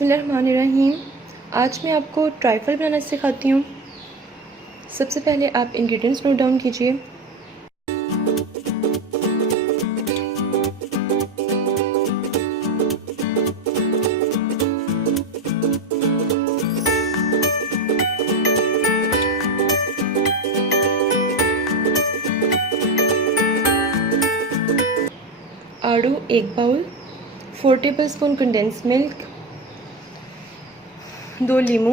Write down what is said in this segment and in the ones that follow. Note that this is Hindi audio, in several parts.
बिस्मिल्लाहिर्रहमानिर्रहीम। आज मैं आपको ट्राइफल बनाना सिखाती हूँ। सबसे पहले आप इंग्रेडिएंट्स नोट डाउन कीजिए। आड़ू 1 बाउल, 4 टेबलस्पून कंडेंस मिल्क, 2 लीमू।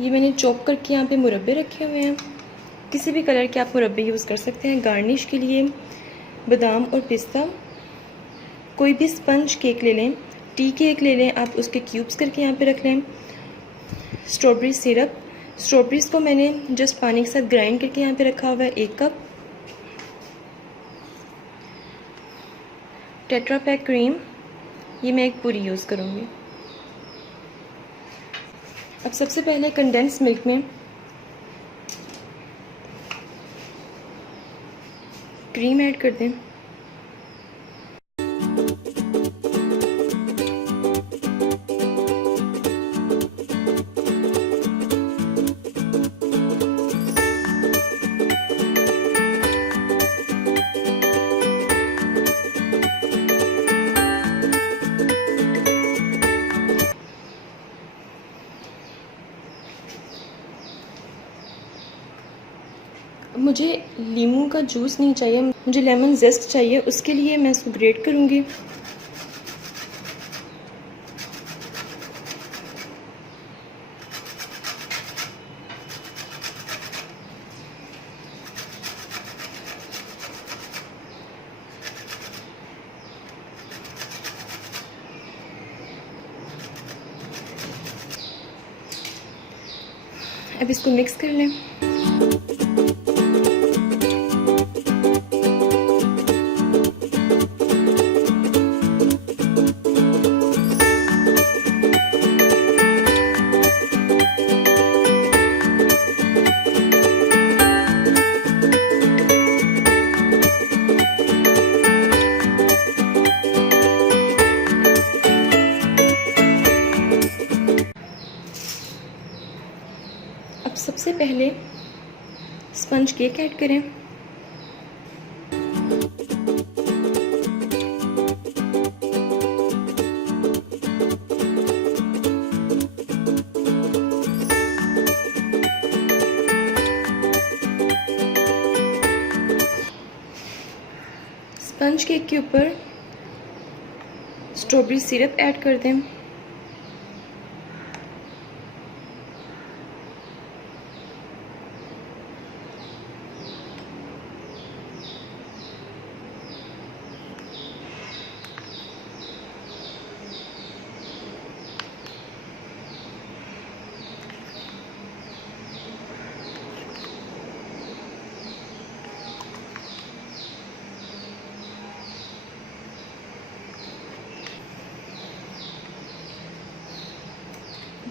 ये मैंने चॉप करके यहाँ पे मुरब्बे रखे हुए हैं। किसी भी कलर के आप मुरब्बे यूज़ कर सकते हैं। गार्निश के लिए बादाम और पिस्ता। कोई भी स्पंज केक ले लें, टी केक ले लें, आप उसके क्यूब्स करके यहाँ पे रख लें। स्ट्रॉबेरी सिरप, स्ट्रॉबेरीज़ को मैंने जस्ट पानी के साथ ग्राइंड करके यहाँ पे रखा हुआ है 1 कप। टेट्रा पैक क्रीम, ये मैं एक पूरी यूज़ करूँगी। अब सबसे पहले कंडेंस मिल्क में क्रीम ऐड कर दें। मुझे लीमू का जूस नहीं चाहिए, मुझे लेमन जेस्ट चाहिए। उसके लिए मैं इसको ग्रेट करूँगी। अब इसको मिक्स कर लें। अब सबसे पहले स्पंज केक ऐड करें। स्पंज केक के ऊपर स्ट्रॉबेरी सिरप ऐड कर दें।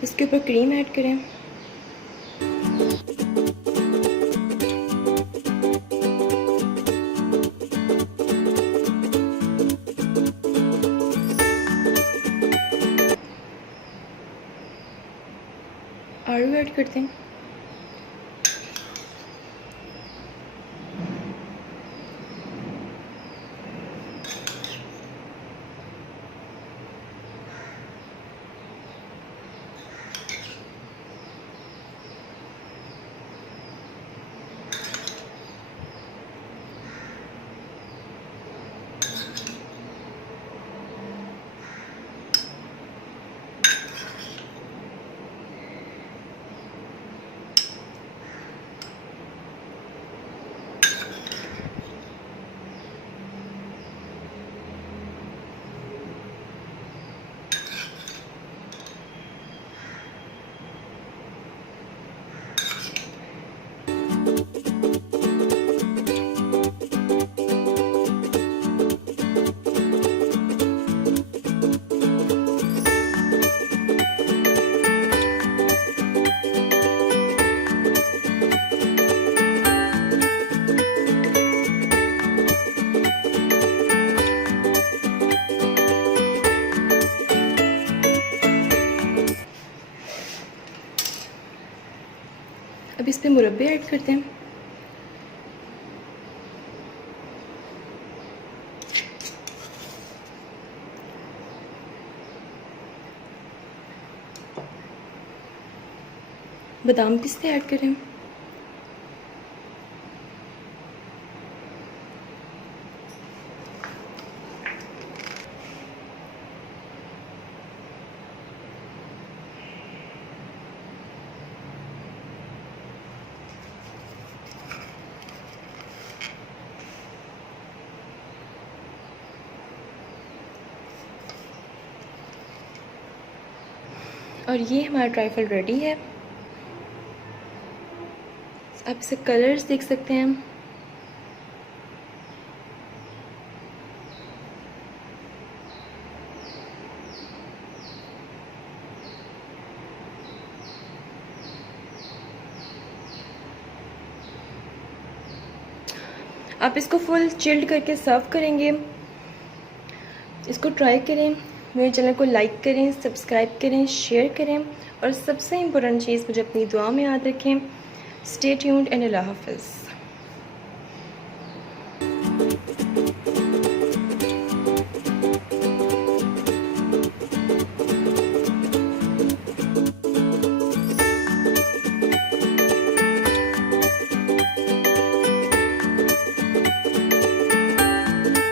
इसके ऊपर क्रीम ऐड करें। आड़ू ऐड करते हैं। अब इस पे मुरब्बे ऐड करते हैं। बादाम पिस्ते ऐड करें। और ये हमारा ट्राइफल रेडी है। आप इसे कलर्स देख सकते हैं। आप इसको फुल चिल्ड करके सर्व करेंगे। इसको ट्राई करें। मेरे चैनल को लाइक करें, सब्सक्राइब करें, शेयर करें और सबसे इम्पोर्टेंट चीज़ मुझे अपनी दुआ में याद रखें। स्टे ट्यून्ड एंड अल्लाह हाफ़िज़।